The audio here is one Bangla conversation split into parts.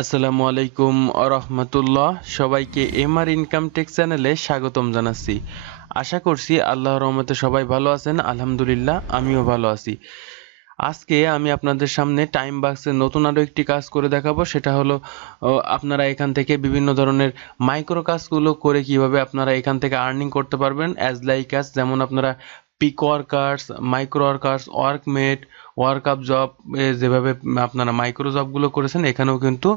আসসালামু আলাইকুম আরহামতুল্লাহ। সবাইকে এমআর ইনকাম টেক চ্যানেলে স্বাগতম জানাচ্ছি। আশা করছি আল্লাহর রহমতে সবাই ভালো আছেন। আলহামদুলিল্লাহ, আমিও ভালো আছি। আজকে আমি আপনাদের সামনে টাইম বাক্সের নতুন আরো একটি কাজ করে দেখাবো। সেটা হলো আপনারা এখান থেকে বিভিন্ন ধরনের মাইক্রো কাজগুলো করে কিভাবে আপনারা এখান থেকে আর্নিং করতে পারবেন। অ্যাজ লাইক অ্যাজ যেমন আপনারা pick workers, micro workers, workmate, workup job, যেভাবে আপনারা মাইক্রো জবগুলো করেছেন এখানেও কিন্তু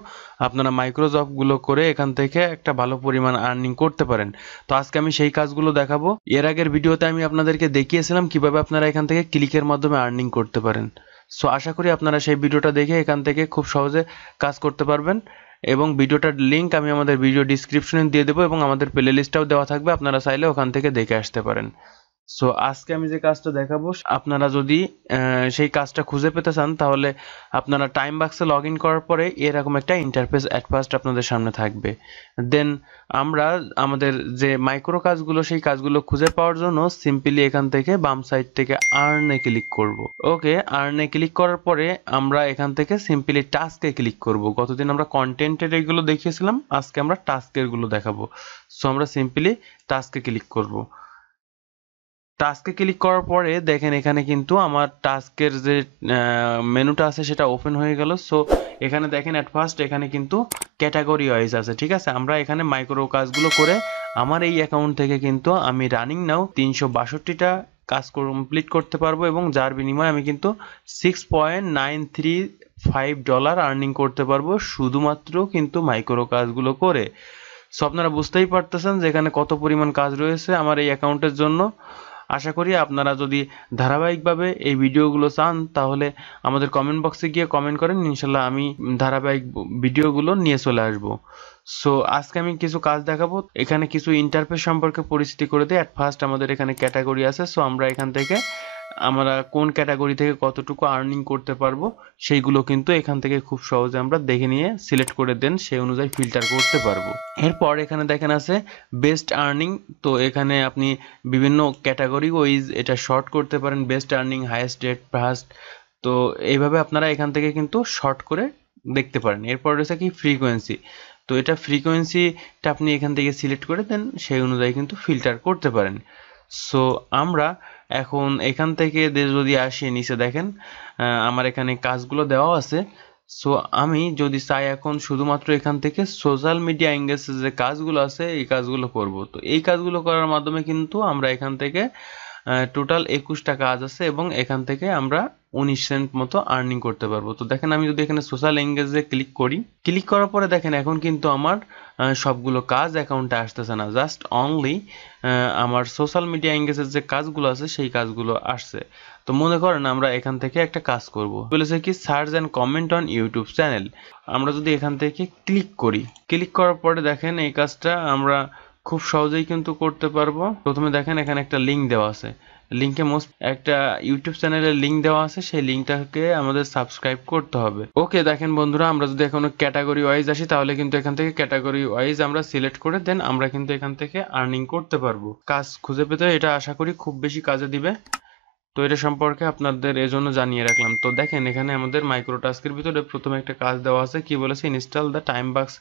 আপনারা মাইক্রো জবগুলো করে এখান থেকে একটা ভালো পরিমাণ আর্নিং করতে পারেন। তো আজকে আমি সেই কাজগুলো দেখাবো। এর আগের ভিডিওতে আমি আপনাদেরকে দেখিয়েছিলাম কিভাবে আপনারা এখান থেকে ক্লিকের মাধ্যমে আর্নিং করতে পারেন। সো আশা করি আপনারা সেই ভিডিওটা দেখে এখান থেকে খুব সহজে কাজ করতে পারবেন, এবং ভিডিওটার লিংক আমি আমাদের ভিডিও ডিসক্রিপশনে দিয়ে দেবো এবং আমাদের প্লে লিস্টটাও দেওয়া থাকবে, আপনারা চাইলে ওখান থেকে দেখে আসতে পারেন। সো আজকে আমি যে কাজটা দেখাবো, আপনারা যদি সেই কাজটা খুঁজে পেতে চান তাহলে আপনারা টাইম বাক্সে লগ ইন করার পরে এরকম একটা ইন্টারফেস অ্যাট ফার্স্ট আপনাদের সামনে থাকবে। দেন আমরা আমাদের যে মাইক্রো কাজগুলো সেই কাজগুলো খুঁজে পাওয়ার জন্য সিম্পলি এখান থেকে বাম সাইড থেকে আর্নে ক্লিক করব। ওকে, আর্নে ক্লিক করার পরে আমরা এখান থেকে সিম্পলি টাস্কে ক্লিক করব। গতদিন আমরা কন্টেন্টের এগুলো দেখিয়েছিলাম, আজকে আমরা টাস্কের গুলো দেখাবো। সো আমরা সিম্পলি টাস্কে ক্লিক করব। টাস্কে ক্লিক করার পরে দেখেন এখানে কিন্তু আমার টাস্কের যে মেনুটা আছে সেটা ওপেন হয়ে গেল। সো এখানে দেখেন অ্যাট ফার্স্ট এখানে কিন্তু ক্যাটাগরি ওয়াইজ আছে, ঠিক আছে। আমরা এখানে মাইক্রো কাজগুলো করে আমার এই অ্যাকাউন্ট থেকে কিন্তু আমি রানিং নাও 362টা কাজ কমপ্লিট করতে পারবো, এবং যার বিনিময়ে আমি কিন্তু $6.935 আর্নিং করতে পারবো শুধুমাত্র কিন্তু মাইক্রো কাজগুলো করে। সো আপনারা বুঝতেই পারতেছেন যে এখানে কত পরিমাণ কাজ রয়েছে আমার এই অ্যাকাউন্টের জন্য। আশা করি আপনারা যদি ধারাবাহিকভাবে এই ভিডিওগুলো চান তাহলে আমাদের কমেন্ট বক্সে গিয়ে কমেন্ট করেন, ইনশাল্লাহ আমি ধারাবাহিক ভিডিওগুলো নিয়ে চলে আসব। সো আজকে আমি কিছু কাজ দেখাবো। এখানে কিছু ইন্টারফেস সম্পর্কে পরিচিতি করে দিই। অ্যাট ফার্স্ট আমাদের এখানে ক্যাটাগরি আছে। সো আমরা এখান থেকে আমরা কোন ক্যাটাগরি থেকে কতটুকু আর্নিং করতে পারবো সেইগুলো কিন্তু এখান থেকে খুব সহজে আমরা দেখে নিয়ে সিলেক্ট করে দেন, সেই অনুযায়ী ফিল্টার করতে পারবো। এরপর এখানে দেখেন আছে বেস্ট আর্নিং। তো এখানে আপনি বিভিন্ন ক্যাটাগরি ওয়াইজ এটা শর্ট করতে পারেন, best earning, highest rate, first. তো এইভাবে আপনারা এখান থেকে কিন্তু শর্ট করে দেখতে পারেন। এরপর রয়েছে কি ফ্রিকোয়েন্সি। তো এটা ফ্রিকোয়েন্সিটা আপনি এখান থেকে সিলেক্ট করে দেন, সেই অনুযায়ী কিন্তু ফিল্টার করতে পারেন। সো আমরা এখন এখান থেকে যদি আসি নিচে দেখেন আমার এখানে কাজগুলো দেওয়া আছে। সো আমি যদি চাই এখন শুধুমাত্র এখান থেকে সোশ্যাল মিডিয়া এঙ্গেজের যে কাজগুলো আছে এই কাজগুলো করব। তো এই কাজগুলো করার মাধ্যমে কিন্তু আমরা এখান থেকে টোটাল 21টা কাজ আছে, এবং এখান থেকে আমরা 19 সেন্ট মতো আর্নিং করতে পারবো। তো দেখেন আমি যদি এখানে সোশ্যাল এঙ্গেজে ক্লিক করি, ক্লিক করার পরে দেখেন এখন কিন্তু আমার সবগুলো কাজ অ্যাকাউন্টে আসতেছে না, জাস্ট অনলি আমার সোশ্যাল মিডিয়া এঙ্গেজের যে কাজগুলো আছে সেই কাজগুলো আসছে। তো মনে করেন আমরা এখান থেকে একটা কাজ করব, বলেছে কি search and comment on YouTube channel. আমরা যদি এখান থেকে ক্লিক করি, ক্লিক করার পরে দেখেন এই কাজটা আমরা খুব সহজেই কিন্তু করতে পারবো। প্রথমে দেখেন এখানে একটা লিঙ্ক দেওয়া আছে, লিঙ্কে মোস্ট একটা ইউটিউব চ্যানেলের লিঙ্ক দেওয়া আছে, সেই লিঙ্কটাকে আমাদের সাবস্ক্রাইব করতে হবে। ওকে, দেখেন বন্ধুরা আমরা যদি এখনো ক্যাটাগরি ওয়াইজ আসি তাহলে কিন্তু এখান থেকে ক্যাটাগরি ওয়াইজ আমরা সিলেক্ট করে দেন আমরা কিন্তু এখান থেকে আর্নিং করতে পারবো। কাজ খুঁজে পেতে এটা আশা করি খুব বেশি কাজে দিবে। তো এটা সম্পর্কে আপনাদের এজন্য জানিয়ে রাখলাম। তো দেখেন এখানে আমাদের মাইক্রো টাস্কের ভিতরে প্রথমে একটা কাজ দেওয়া আছে, কি বলেছে ইনস্টল দ্য টাইম বাক্স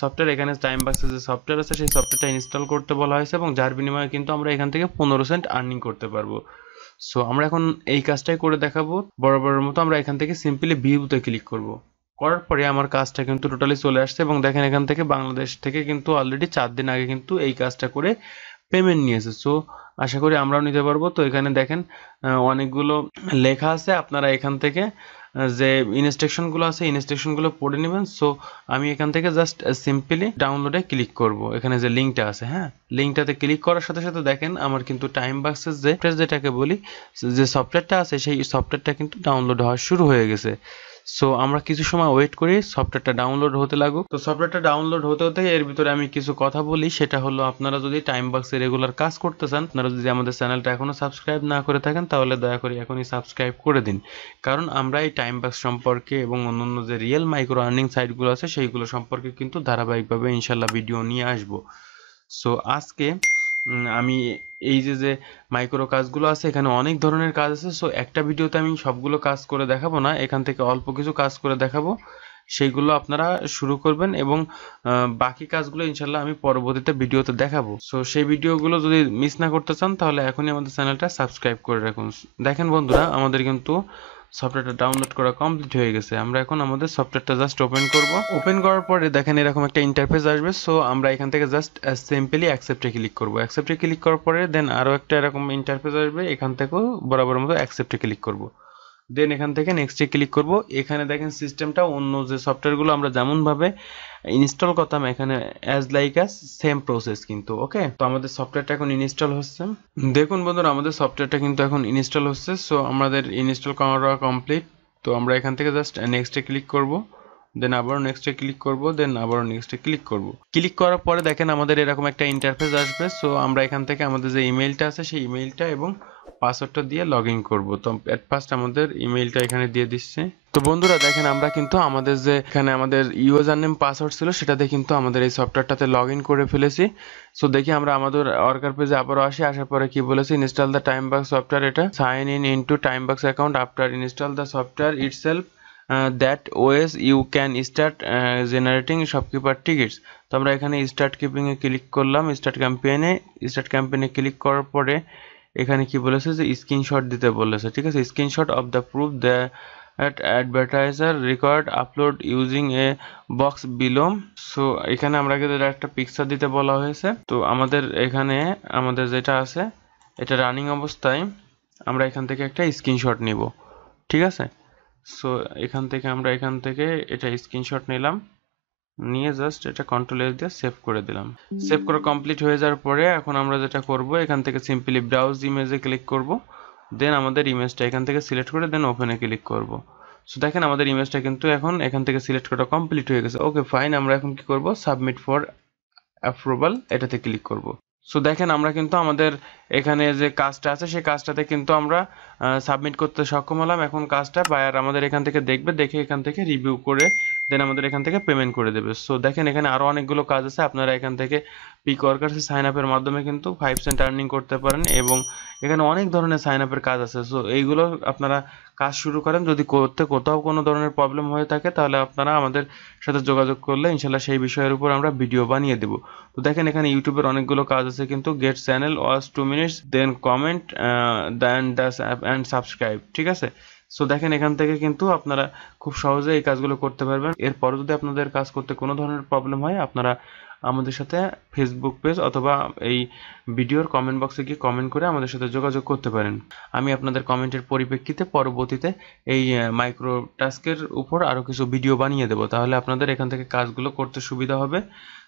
সফটওয়্যার। এখানে টাইম বাক্সের যে সফটওয়্যার আছে সেই সফটওয়্যারটা ইনস্টল করতে বলা হয়েছে, এবং যার বিনিময়ে কিন্তু আমরা এখান থেকে 15 সেন্ট আর্নিং করতে পারবো। সো আমরা এখন এই কাজটাই করে দেখাবো। বরাবরের মতো আমরা এখান থেকে সিম্পলি ভিউতে ক্লিক করব। করার পরে আমার কাজটা কিন্তু টোটালি চলে আসছে, এবং দেখেন এখান থেকে বাংলাদেশ থেকে কিন্তু অলরেডি 4 দিন আগে কিন্তু এই কাজটা করে পেমেন্ট নিয়েছে। সো আশা করি আমরাও নিতে পারবো। তো এখানে দেখেন অনেকগুলো লেখা আছে, আপনারা এখান থেকে যে ইনস্ট্রাকশনগুলো আছে ইনস্ট্রাকশনগুলো পড়ে নেবেন। সো আমি এখান থেকে জাস্ট সিম্পলি ডাউনলোডে ক্লিক করব। এখানে যে লিঙ্কটা আছে, হ্যাঁ, লিঙ্কটাতে ক্লিক করার সাথে সাথে দেখেন আমার কিন্তু টাইম বাক্সের যে যেটাকে বলি যে সফটওয়্যারটা আছে সেই সফটওয়্যারটা কিন্তু ডাউনলোড হওয়া শুরু হয়ে গেছে। সো আমরা কিছু সময় ওয়েট করি সফটওয়্যারটা ডাউনলোড হতে লাগুক। তো সফটওয়্যারটা ডাউনলোড হতে হতে এর ভিতরে আমি কিছু কথা বলি, সেটা হলো আপনারা যদি টাইম বাক্সে রেগুলার কাজ করতে চান, আপনারা যদি আমাদের চ্যানেলটা এখনো সাবস্ক্রাইব না করে থাকেন তাহলে দয়া করে এখনই সাবস্ক্রাইব করে দিন। কারণ আমরা এই টাইম বাক্স সম্পর্কে এবং অন্যান্য যে রিয়েল মাইক্রো আর্নিং সাইটগুলো আছে সেইগুলো সম্পর্কে কিন্তু ধারাবাহিকভাবে ইনশাল্লাহ ভিডিও নিয়ে আসবো। সো আজকে আমি এই যে মাইক্রো কাজগুলো আছে এখানে অনেক ধরনের কাজ আছে। সো একটা ভিডিওতে আমি সবগুলো কাজ করে দেখাবো না, এখান থেকে অল্প কিছু কাজ করে দেখাবো। সেইগুলো আপনারা শুরু করবেন এবং বাকি কাজগুলো ইনশাল্লাহ আমি পরবর্তীতে ভিডিওতে দেখাবো। সো সেই ভিডিওগুলো যদি মিস না করতে চান তাহলে এখনই আমাদের চ্যানেলটা সাবস্ক্রাইব করে রাখুন। দেখেন বন্ধুরা, আমাদের কিন্তু সফটওয়্যারটা ডাউনলোড করা কমপ্লিট হয়ে গেছে। আমরা এখন আমাদের সফটওয়্যারটা জাস্ট ওপেন করব। ওপেন করার পরে দেখেন এরকম একটা ইন্টারফেস আসবে। সো আমরা এখান থেকে জাস্ট সিম্পলি অ্যাকসেপ্টে ক্লিক করব। অ্যাকসেপ্টে ক্লিক করার পরে দেন আরও একটা এরকম ইন্টারফেস আসবে, এখান থেকেও বরাবর মতো অ্যাকসেপ্টে ক্লিক করব। দেন এখান থেকে নেক্সটে ক্লিক করব। এখানে দেখেন সিস্টেমটা অন্য যে সফটওয়্যারগুলো আমরা যেমনভাবে ইনস্টল করতাম এখানে as like as same process কিন্তু। ওকে, তো আমাদের সফটওয়্যারটা এখন ইনস্টল হচ্ছে। দেখুন বন্ধুরা, আমাদের সফটওয়্যারটা কিন্তু এখন ইনস্টল হচ্ছে। সো আমাদের ইনস্টল করা কমপ্লিট। তো আমরা এখান থেকে জাস্ট নেক্সটে ক্লিক করব, দেন আবারও নেক্সটে ক্লিক করব, দেন আবারও নেক্সটে ক্লিক করব। ক্লিক করার পরে দেখেন আমাদের এরকম একটা ইন্টারফেস আসবে। সো আমরা এখান থেকে আমাদের যে ইমেইলটা আছে সেই ইমেইলটা এবং পাসওয়ার্ডটা দিয়ে লগ ইন করবো। তো এট ফার্স্ট আমাদের ইমেইলটা এখানে দিয়ে দিচ্ছে। তো বন্ধুরা দেখেন আমরা কিন্তু আমাদের যে এখানে আমাদের ইউজার নেম পাসওয়ার্ড ছিল সেটা দিয়ে কিন্তু আমাদের এই সফটওয়্যারটাতে লগ ইন করে ফেলেছি। সো দেখি আমরা আমাদের ওয়ার্কার পেজে আবারও আসি। আসার পরে কি বলেছি, ইনস্টল দ্য টাইমবাক্স সফটওয়্যার, এটা sign in into Timebox account after install the software itself that OS you can start generating shopkeeper tickets. তো আমরা এখানে স্টার্ট কিপিংয়ে ক্লিক করলাম, স্টার্ট ক্যাম্পেইনে ক্লিক করার পরে এখানে কি বলেছে যে স্ক্রিনশট দিতে বলেছে। ঠিক আছে, screenshot of the proof that advertiser record upload using a box below. So এখানে আমরা কিন্তু একটা পিকচার দিতে বলা হয়েছে। তো আমাদের এখানে আমাদের যেটা আছে এটা রানিং অবস্থায় আমরা এখান থেকে একটা স্ক্রিনশট নিব। ঠিক আছে, সো এখান থেকে এটা স্ক্রিনশট নিলাম, নিয়ে জাস্ট এটা কন্ট্রোল এস দিয়ে সেভ করে দিলাম। সেভ করা কমপ্লিট হয়ে যাওয়ার পরে এখন আমরা যেটা করব, এখান থেকে সিম্পলি ব্রাউজ ইমেজে ক্লিক করব, দেন আমাদের ইমেজটা এখান থেকে সিলেক্ট করে দেন ওপেনে ক্লিক করব। সো দেখেন আমাদের ইমেজটা কিন্তু এখন এখান থেকে সিলেক্ট করা কমপ্লিট হয়ে গেছে। ওকে ফাইন, আমরা এখন কি করব, সাবমিট ফর অ্যাপ্রুভাল এটাতে ক্লিক করব। সো দেখেন আমরা কিন্তু আমাদের এখানে যে কাজটা আছে সেই কাজটাতে কিন্তু আমরা সাবমিট করতে সক্ষম হলাম। এখন কাজটা বায়ার আমাদের এখান থেকে দেখবে, দেখে এখান থেকে রিভিউ করে দেন আমাদের এখান থেকে পেমেন্ট করে দেবে। সো দেখেন এখানে আরো অনেকগুলো কাজ আছে, আপনারা এখান থেকে পিক ওয়ার্কার্সে সাইন আপের মাধ্যমে কিন্তু 5 সেন্ট আর্নিং করতে পারেন এবং এখানে অনেক ধরনের সাইন আপের কাজ আছে। সো এইগুলো আপনারা কাজ শুরু করেন। যদি করতে কোথাও কোনো ধরনের প্রবলেম হয়ে থাকে তাহলে আপনারা আমাদের সাথে যোগাযোগ করলে ইনশাল্লাহ সেই বিষয়ের উপর আমরা ভিডিও বানিয়ে দেব। তো দেখেন এখানে ইউটিউবের অনেকগুলো কাজ আছে কিন্তু, get channel watch 2 minutes, then comment, then and subscribe. ঠিক আছে, সো দেখেন এখান থেকে কিন্তু আপনারা খুব সহজে এই কাজগুলো করতে পারবেন। এরপরে যদি আপনাদের কাজ করতে কোনো ধরনের প্রবলেম হয় আপনারা আমাদের সাথে ফেসবুক পেজ অথবা এই ভিডিওর কমেন্ট বক্সে গিয়ে কমেন্ট করে আমাদের সাথে যোগাযোগ করতে পারেন। আমি আপনাদের কমেন্টের পরিপ্রেক্ষিতে পরবর্তীতে এই মাইক্রো টাস্কের উপর আরও কিছু ভিডিও বানিয়ে দেবো, তাহলে আপনাদের এখান থেকে কাজগুলো করতে সুবিধা হবে।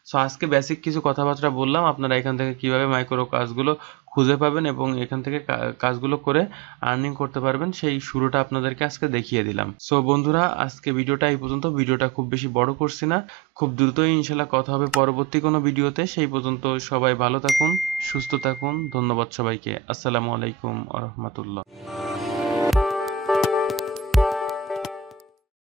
সো আজকে বেসিক কিছু কথাবার্তা বললাম, আপনারা এখান থেকে কিভাবে মাইক্রো কাজগুলো খুঁজে পাবেন এবং এখান থেকে কাজগুলো করে আর্নিং করতে পারবেন সেই শুরুটা আপনাদেরকে আজকে দেখিয়ে দিলাম। সো বন্ধুরা আজকে ভিডিওটা এই পর্যন্ত। ভিডিওটা খুব বেশি বড় করছি না, খুব দ্রুতই ইনশাল্লাহ কথা হবে পরবর্তী কোনো ভিডিওতে। সেই পর্যন্ত সবাই ভালো থাকুন, সুস্থ থাকুন। ধন্যবাদ সবাইকে। আসসালামু আলাইকুম ওয়া রাহমাতুল্লাহ।